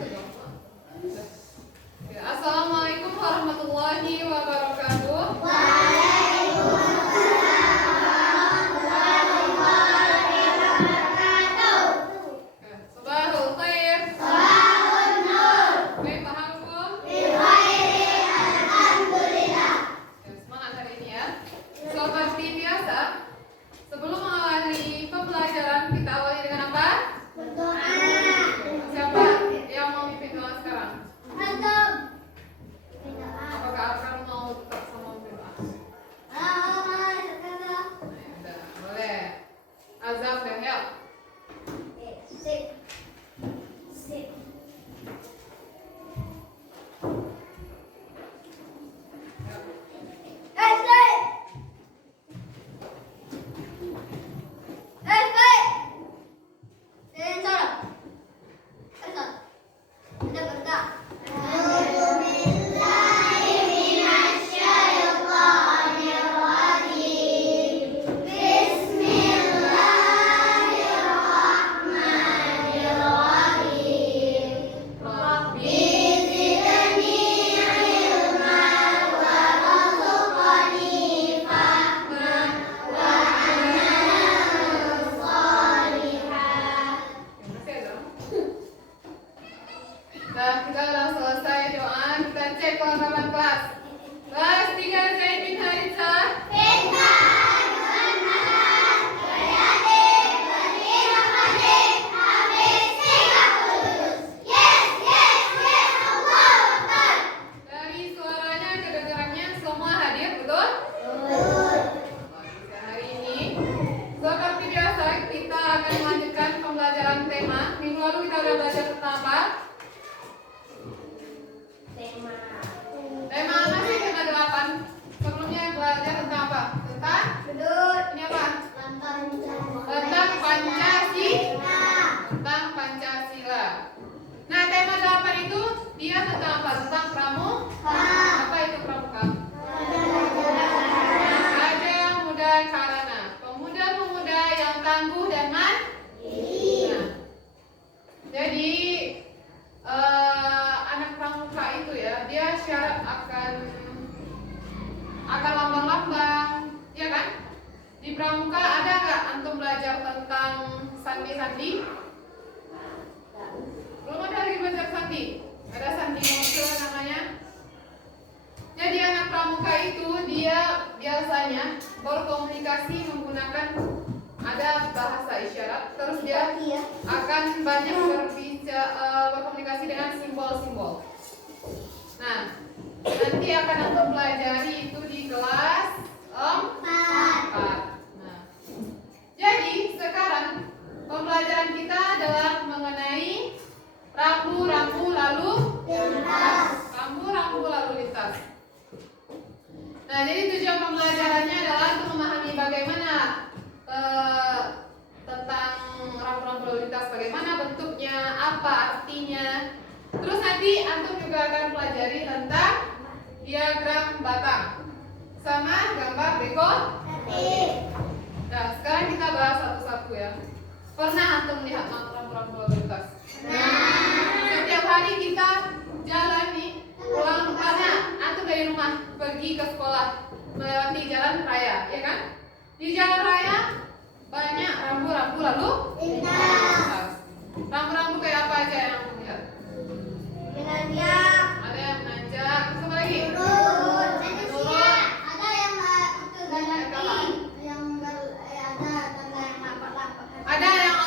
Assalamualaikum warahmatullahi wabarakatuh. Sabahul khair. Sabahun nur. Kaifa halukum? Alhamdulillah. Semangat hari ini ya. Seperti biasa, sebelum mengawali pembelajaran kita awali dengan apa? Berdoa. Siapa yang mau mimpin doa sekarang? Apakah akan mau tetap sama doa? Boleh. Azam dan Hel. Nah, kita udah selesai doa. Kita cek kelengkapan kelas. Kelas 3 Zaid bin Haritha. Pintar, benar, kreatif, berinovasi, habis sikap lulus. Yes, Allah Akbar. Dari suaranya kedengarannya semua hadir, betul? Betul. Hari ini, seperti biasa, kita akan melanjutkan pembelajaran tema. Minggu lalu kita udah belajar tentang apa? Tema apa sih? Tema 8. Sebelumnya belajar tentang apa? Tentang? Ini apa? Tentang Pancasila. Tentang Pancasila. Nah, tema 8 itu dia tentang apa? Tentang pramuka. Apa itu pramuka? Ada muda karena pemuda-pemuda yang tangguh dan mandiri. Nah, jadi anak pramuka itu ya, dia syarat akan lambang-lambang, ya kan? Di pramuka ada nggak antum belajar tentang sandi-sandi? Belum ada lagi belajar sandi. Ada sandi Morse namanya. Jadi anak pramuka itu dia biasanya berkomunikasi menggunakan ada bahasa isyarat, terus dia akan banyak berkomunikasi dengan simbol-simbol. Nah, nanti akan antum pelajari itu di kelas 4. Nah, jadi sekarang pembelajaran kita adalah mengenai rambu-rambu lalu lintas. Rambu-rambu lalu lintas. Nah, jadi tujuan pembelajarannya adalah untuk memahami bagaimana tentang rambu-rambu lalu lintas, bagaimana bentuknya, apa artinya. Terus nanti antum juga akan pelajari tentang diagram batang sama gambar dekoratif. Nah, sekarang kita bahas satu-satu ya. Pernah antum lihat rambu-rambu lalu lintas? Setiap hari kita jalan nih, pulang karena antum dari rumah pergi ke sekolah melewati jalan raya, ya kan? Di jalan raya banyak rambu-rambu lalu lintas. Rambu-rambu kayak apa aja yang antum lihat? Menanjak. Ada yang menanjak. Terus apa lagi? Turun. Ada yang ganti. Ada yang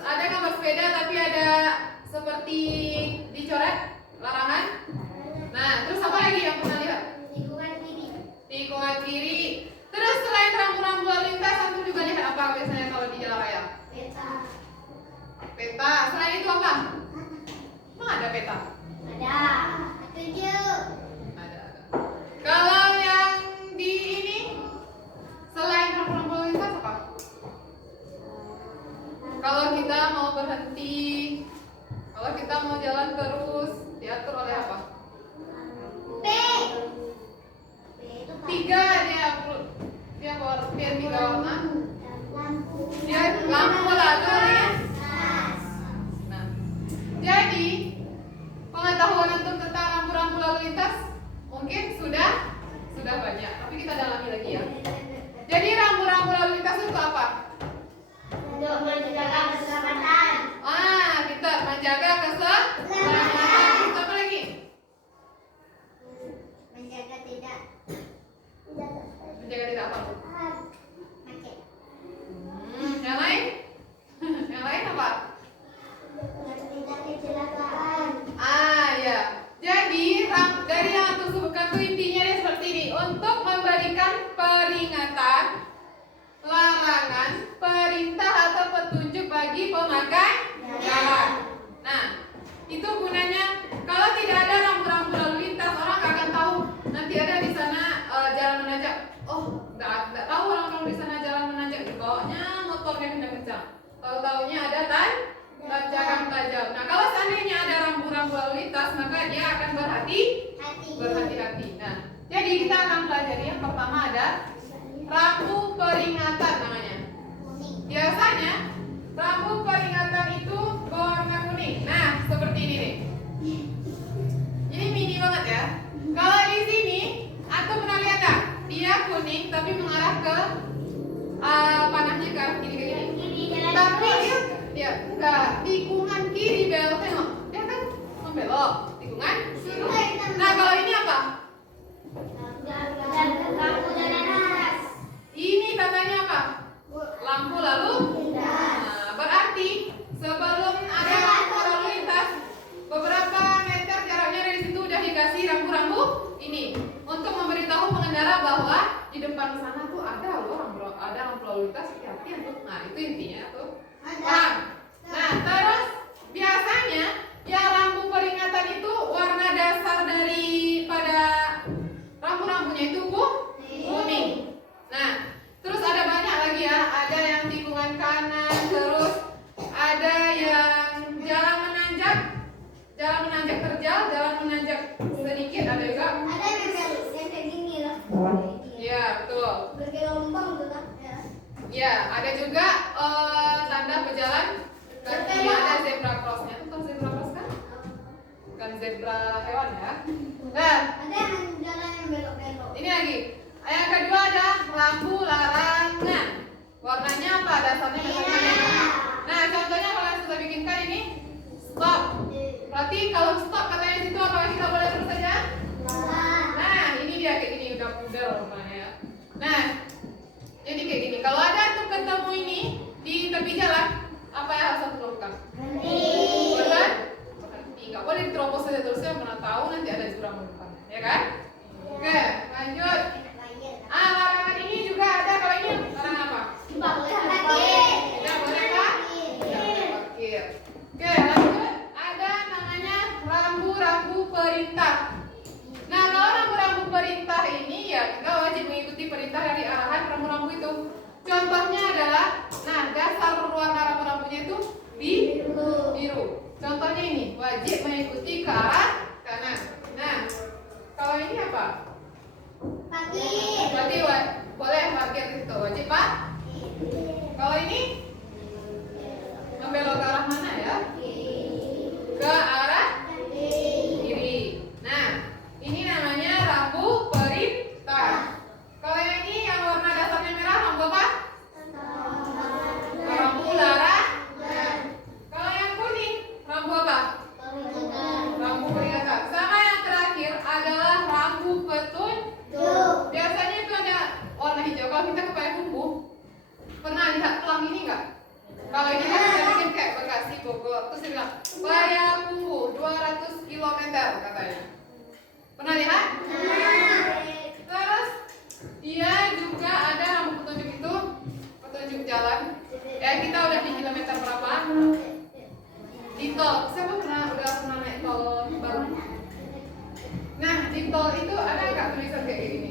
ada yang bersepeda tapi ada seperti dicoret larangan. Nah, terus apa lagi yang pernah lihat? Tikungan kiri. Terus selain rambu-rambu lalu lintas, antum juga lihat apa biasanya kalau di jalan raya? Peta. Selain itu apa? Emang ada peta? Ada. Kalau yang di ini selain rambu-rambu lalu lintas apa? Kalau kita mau berhenti, kalau kita mau jalan terus, diatur oleh apa? Tiga dia tiga warna. Dia lampu lalu lintas. Nah, jadi Pengetahuan antum tentang rambu-rambu lalu lintas mungkin sudah banyak, tapi kita dalami lagi ya. Jadi rambu-rambu lalu lintas itu apa? Untuk menjaga keselamatan. Pintar, menjaga keselamatan. Apa lagi? Menjaga tidak apa? macet. Yang lain? Yang lain apa? Tidak kecelakaan. Ya. Jadi dari yang aku sebutkan tuh intinya dia seperti ini. Untuk memberikan peringatan, larangan, perintah atau petunjuk bagi pemakai jalan. Nah, itu gunanya. Kalau tidak ada rambu-rambu lalu lintas, orang nggak akan tahu nanti ada di sana jalan menanjak. Oh, nggak tahu orang di sana jalan menanjak. Dibawanya motornya kencang-kencang. Tahu-taunya ada tanjakan tajam. Nah, kalau seandainya ada rambu-rambu lalu lintas, maka dia akan berhati-hati. Nah, jadi kita akan pelajari yang pertama ada rambu peringatan namanya. Biasanya rambu peringatan itu berwarna kuning. Nah, seperti ini nih. Ini mini banget ya. Kalau di sini, aku pernah lihat tak? Dia kuning tapi mengarah ke panahnya ke arah kiri ke kiri. Tapi dia enggak tikungan kiri belok, tengok. Dia kan membelok tikungan. Nah, kalau ini apa? Lampu jalan atas. Ini tandanya apa? Lampu lalu. Nah, berarti sebelum ada lampu lalu lintas, beberapa meter jaraknya dari situ udah dikasih rambu-rambu ini untuk memberitahu pengendara bahwa di depan sana tuh ada lampu lalu lintas, hati-hati untuk. Nah, itu intinya tuh. Paham? Nah, terus biasanya ya lampu peringatan itu warna dasar daripada rambu-rambunya itu kuning. Nah, terus ada banyak lagi ya. Ada yang tikungan kanan, terus ada yang jalan menanjak terjal, jalan menanjak sedikit, ada juga. Ada yang kayak gini lah. Iya, betul. Bergelombang tuh kan? Ya, ada juga tanda pejalan kaki, ada zebra crossnya. Itu kan zebra cross kan? Bukan zebra hewan ya. Nah, Ada yang jalan yang belok-belok. ini lagi. Yang kedua ada lampu larangan. Warnanya apa? Dasarnya merah. Nah, contohnya kalau yang sudah bikinkan ini stop. Berarti kalau stop katanya situ apakah kita boleh terus saja? Nah, ini dia kayak gini udah pudar warnanya ya. Nah, jadi kayak gini. Kalau ada tuh ketemu ini di tepi jalan, apa yang harus aku lakukan? Berhenti. Nggak boleh diterobos saja terusnya, mana tahu nanti ada jurang di depan, ya kan? Oke, lanjut. Larangan ini juga ada. Kalau ini larangan apa? Tidak boleh parkir. Oke, lanjut. Ada namanya rambu-rambu perintah. Nah, kalau rambu-rambu perintah ini ya kita wajib mengikuti perintah dari arahan rambu-rambu itu. Contohnya adalah, nah dasar warna rambu-rambunya itu biru. Contohnya ini, wajib mengikuti ke arah kanan. Nah, kalau ini apa? Berarti boleh parkir di situ, wajib Pak? Kalau ini membelok ke arah mana ya? Ke arah kiri. Nah, ini namanya rambu perintah. Kalau yang ini yang warna dasarnya merah, rambu apa? Rambu larangan. Kalau yang kuning, rambu apa? Rambu peringatan. Sama yang terakhir adalah rambu petunjuk. Biasanya itu ada warna hijau. Kalau kita ke Payakumbuh, pernah lihat pelang ini enggak? Kalau ini kan saya bikin kayak Bekasi, Bogor. Terus dia bilang, Payakumbuh 200 km katanya. Pernah lihat? Terus dia juga ada rambu petunjuk itu, petunjuk jalan. Ya kita udah di kilometer berapa? Di tol. Siapa udah pernah naik tol baru? Nah, di tol itu ada nggak tulisan kayak gini?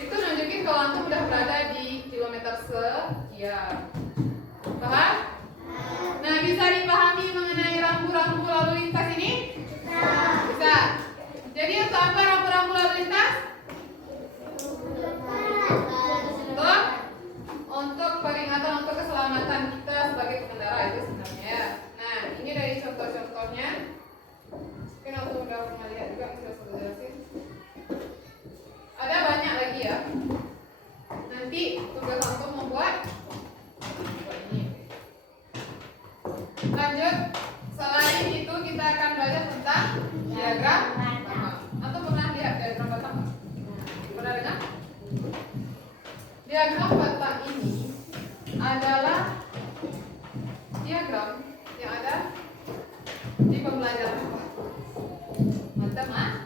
Itu nunjukin kalau antum udah berada di kilometer sekian. Paham? Nah, bisa dipahami mengenai rambu-rambu lalu lintas ini? Bisa. Jadi untuk apa rambu-rambu lalu lintas? Untuk peringatan, untuk keselamatan kita sebagai pengendara itu sebenarnya. Nah, ini dari contoh-contohnya. diagram batang. Atau pernah lihat diagram batang? Pernah dengar? Diagram batang ini adalah diagram yang ada di pembelajaran apa? Matematika.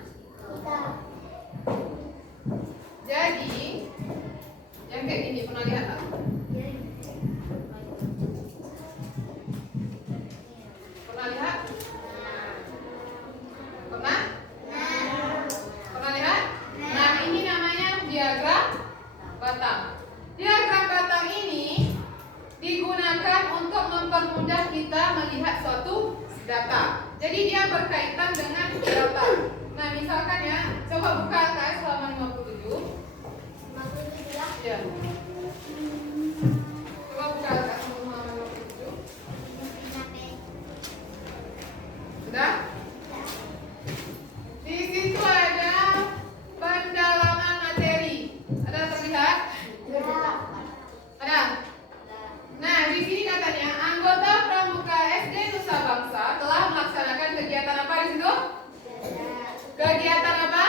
Jadi yang kayak gini pernah lihat tak? Pernah lihat? Pernah? Pernah lihat? Nah, ini namanya diagram batang. Diagram batang ini digunakan untuk mempermudah kita melihat suatu data. Jadi dia berkaitan dengan data. Nah, misalkan ya, coba buka LKS halaman 57. Ya. Coba buka LKS halaman 57. Sudah? Di situ ada pendalaman materi. Ada terlihat? Ada? Nah, di sini katanya anggota Pramuka SD Nusa Bangsa telah melaksanakan kegiatan apa di situ? Kegiatan apa?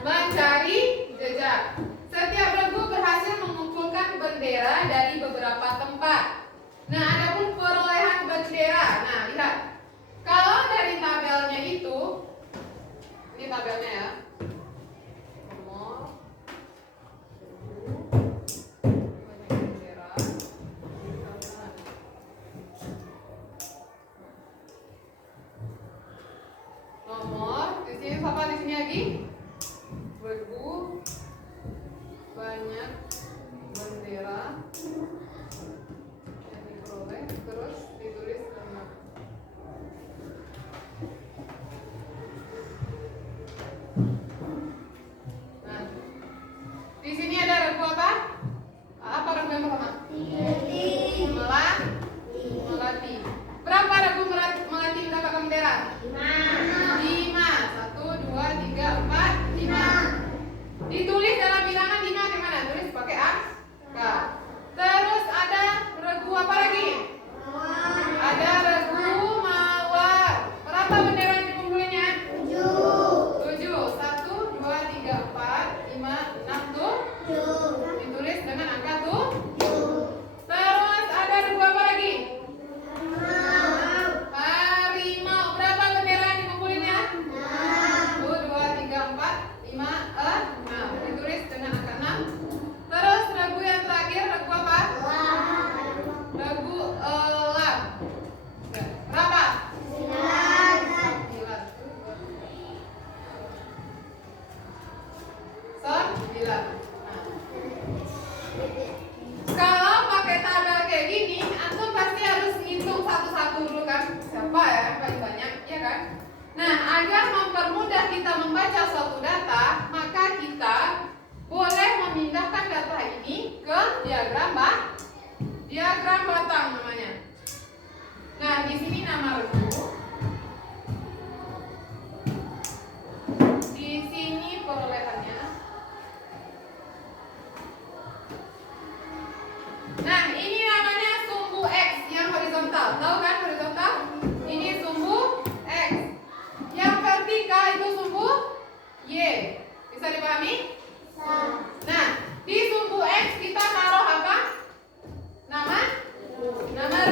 Mencari jejak. Setiap regu berhasil mengumpulkan bendera dari beberapa tempat. Nah, adapun perolehan bendera. Nah, lihat. Kalau dari tabelnya itu, ini tabelnya ya. Nomor bendera. Nomor, di sini apa di sini lagi? Regu banyak bendera yang diperoleh, terus ditulis nama. Nah, di sini ada regu apa? Apa regu yang pertama? Melati. Berapa regu melati mendapatkan bendera? 5. 1, 2, 3, 4, 5. Ditulis dalam bilangan 5 di mana? Tulis pakai angka. Terus ada regu apa lagi? Ada regu mawar. Berapa bendera yang dikumpulinnya? 7. 1, 2, 3, 4, 5, 6 tuh. Ditulis dengan angka tuh. Terus ada regu apa lagi? Harimau. Berapa bendera yang dikumpulinnya? 1, 2, 3, 4, 5, 6. Ditulis dengan angka 6. Terus regu yang terakhir, regu apa? Regu elang. Berapa? 9. Kalau pakai tabel kayak gini, antum pasti harus ngitung satu-satu dulu kan. Siapa ya yang paling banyak, ya kan? Nah, agar mempermudah kita membaca suatu data, maka kita boleh memindahkan data ini ke diagram batang namanya. Nah, di sini nama regu. Di sini perolehannya. Nah, ini namanya sumbu X yang horizontal. Tahu kan horizontal? Ini sumbu X. Yang vertikal itu sumbu Y. Bisa dipahami? Nah, di sumbu X kita taruh apa? Nama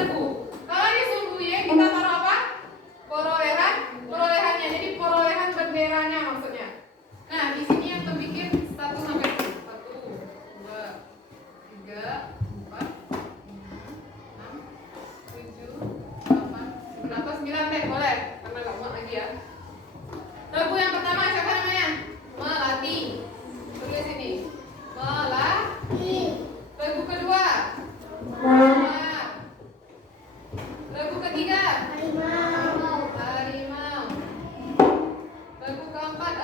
regu. Kalau di sumbu Y kita taruh apa? Perolehannya. Jadi perolehan benderanya maksudnya. Nah, di sini yang terbikin 1 sampai 1, 2, 3, 4, 5, 6, 7, 8, 9 deh, boleh. Karena nggak muat lagi ya. Regu yang pertama siapa namanya? Melati. Tulis ini. Melati. Regu kedua. Mawar. Regu ketiga. Harimau. Regu keempat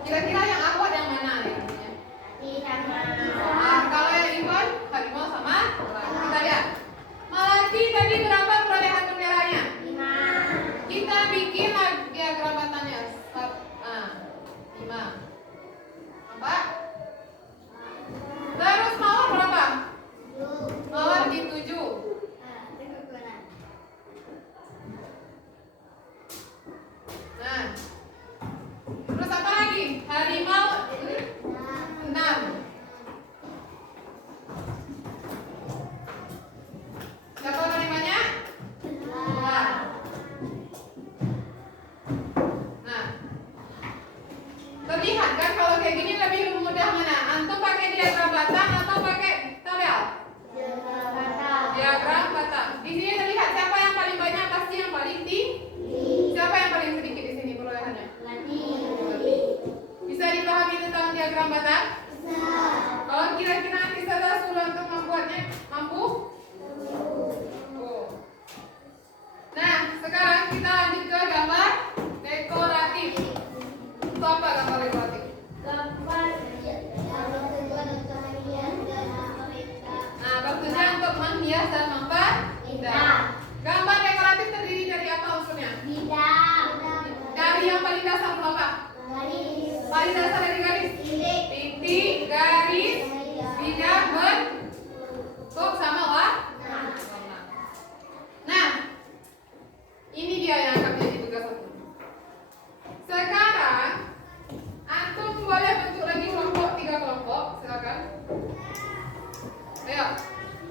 kira-kira yang awal yang mana nih? Kalau yang ikut harimau sama melati. Kita lihat. Melati tadi berapa perolehan benderanya? 5. Kita bikin kita lanjut ke gambar dekoratif. Itu apa gambar dekoratif? Nah, bertujuan untuk menghias dan memperindah. Gambar dekoratif terdiri dari apa unsurnya? Dari yang paling dasar apa? Paling dasar dari garis. Titik, garis, tidak bentuk sama warna. Nah, ini dia yang akan menjadi tugas aku. Sekarang, antum boleh bentuk lagi kelompok 3 kelompok, silakan. Ayo,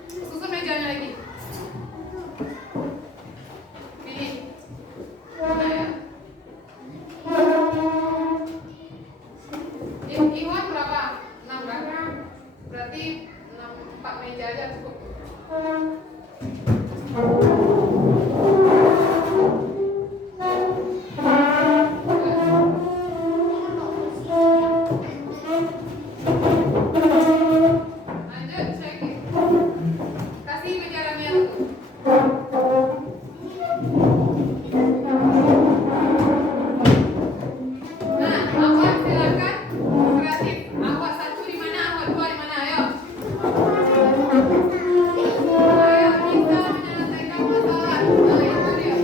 susun mejanya lagi. Pilih. Mana ya? Iwan berapa? 6 kan? Berarti 4 meja aja cukup. Lanjut, Syekh. Kasih meja Ramia dulu. Nah, awak silakan kreatif. Awak 1 di mana? Awak 2 di mana? Ayo. Ayo kita menyelesaikan masalah. Nah, itu dia.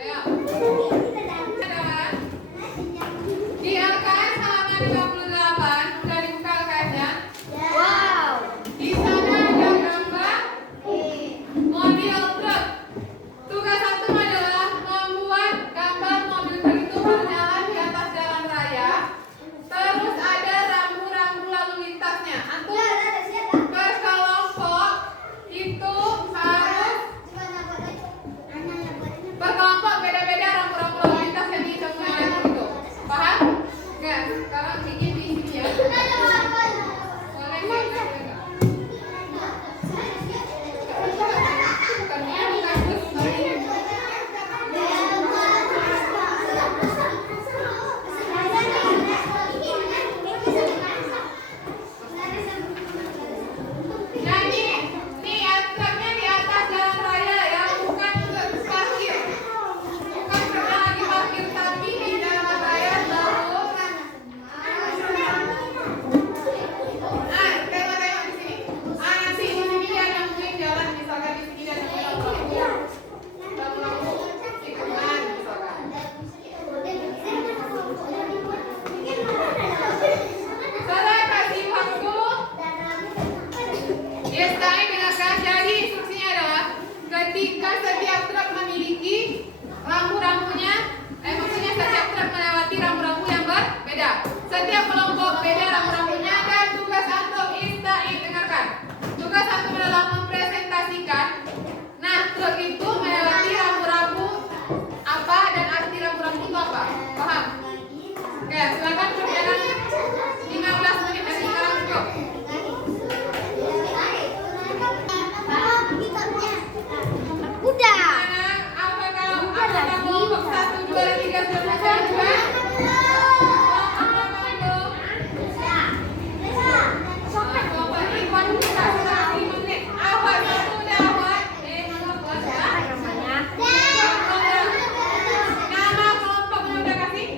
Ayo. Di LKS halaman 58 sudah dibuka LKS-nya. Di sana ada gambar mobil truk. Tugas antum adalah membuat gambar mobil truk itu berjalan di atas jalan raya. Terus ada rambu-rambu lalu lintasnya. Antum berkelompok itu harus berkelompok beda-beda rambu-rambu lalu lintas yang ditemui oleh itu. Paham? Enggak? Sekarang bikin di sini ya. Boleh enggak? Jadi, nih truknya di atas jalan raya ya, bukan truk parkir. Bukan truknya lagi parkir tapi di jalan raya terus. Nah, tengok di sini. Nanti di sini dia nemuin jalan, misalkan di sini dia nemuin lampu tikungan misalkan. Saya kasih waktu. Yes, kami dengarkan. Jadi instruksinya adalah ketika setiap truk memiliki rambu-rambunya, maksudnya setiap truk melewati rambu-rambu yang berbeda. Setiap kelompok beda rambu-rambunya dan tugas antum istai, dengarkan. Tugas antum adalah mempresentasikan. Nah, truk itu melewati rambu-rambu apa dan arti rambu-rambu itu apa? Paham? Oke, silakan berjalan 15 menit dari sekarang cukup. Udah. Apa kelompok 1, 2, 3 sudah selesai juga? Kelompok berapa itu? Kelompok Iwan sudah selesai 5 menit. Awak satu udah awak. Kelompok ya? Nama kelompoknya udah kasih?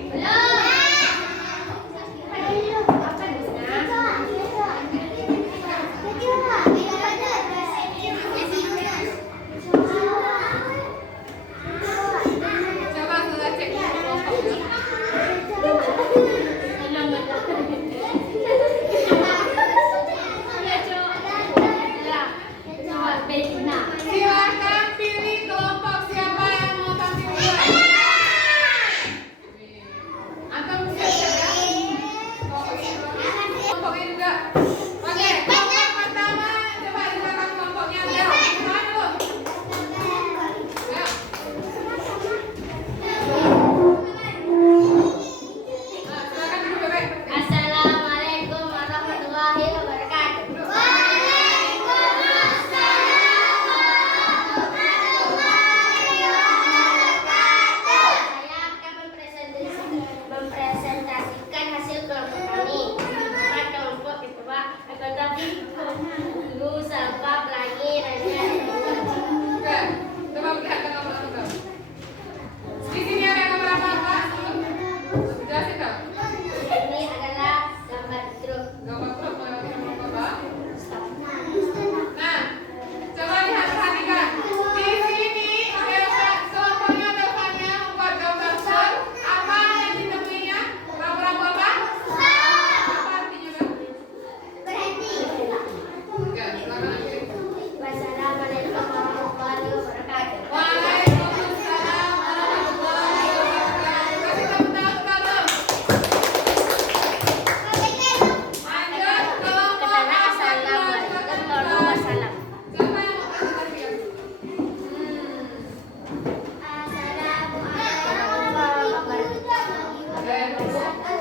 Waalaikumsalam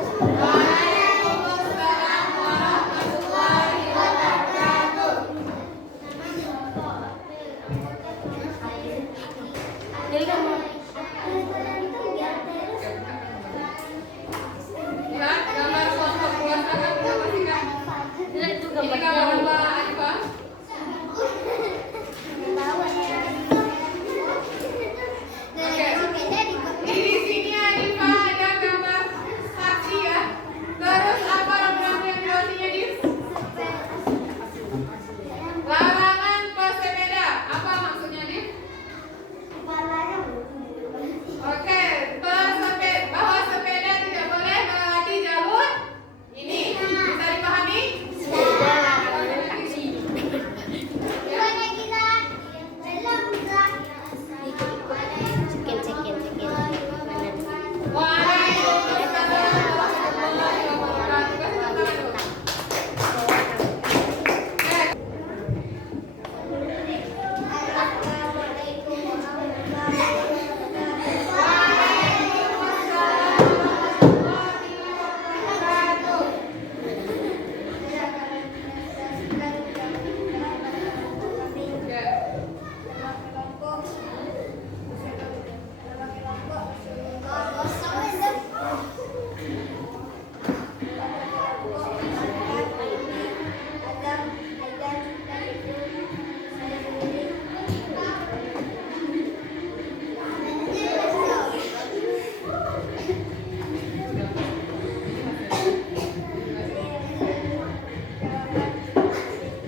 warahmatullahi wabarakatuh. Lihat gambar kelompok keluarga kan berapa sih Kak? Ini gambar Mbak Arifah. Oke. Di sini Arifah ada gambar saksi ya. Terus apa rambu-rambu yang dilewatinya di? Larangan pesepeda. Apa maksudnya di? Oke, bahwa sepeda tidak boleh melewati jalur ini. Bisa dipahami? Waalaikumsalam warahmatullahi wabarakatuh. Kasih tepuk tangan dulu.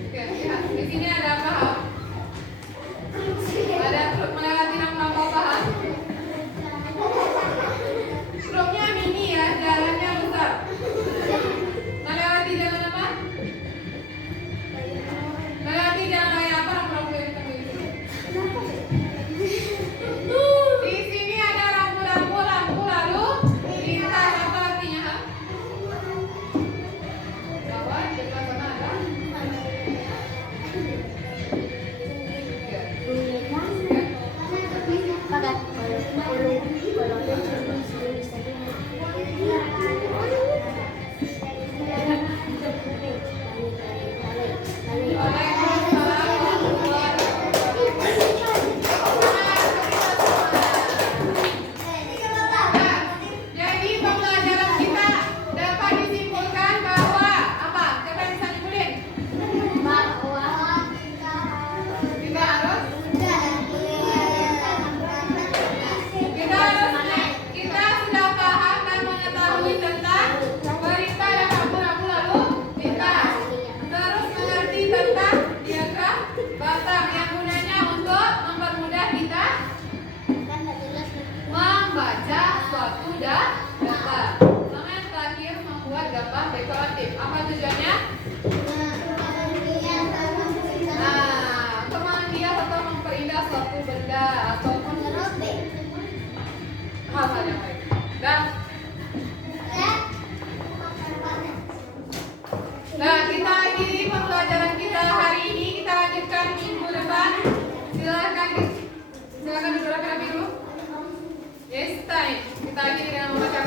Oke, lihat. Di sini ada paham? Ada truk melewati rambu paham? Truknya mini ya, jalannya besar. Melewati jalan apa? Melewati jalan raya apa rambu-rambu yang ditemui di sini? Di sini ada rambu-rambu, lampu lalu lintas. Apa artinya? Ha? Bahwa di sebelah sana ada. Jadi pembelajaran kita dapat disimpulkan bahwa apa? Siapa yang bisa nyimpulin? Kita sudah paham dan mengetahui tentang berita dan rambu-rambu lalu lintas. Terus mengerti tentang diagram batang yang gunanya untuk mempermudah kita membaca suatu data. Sama yang terakhir membuat gambar dekoratif. Apa tujuannya? Nah, untuk menghias atau memperindah suatu benda ataupun hal-hal yang lain. Dan nah, kita akhiri pembelajaran kita hari ini. Kita lanjutkan minggu depan. Silakan duduk rapi dulu. Yes, time. Kita akhiri dengan membaca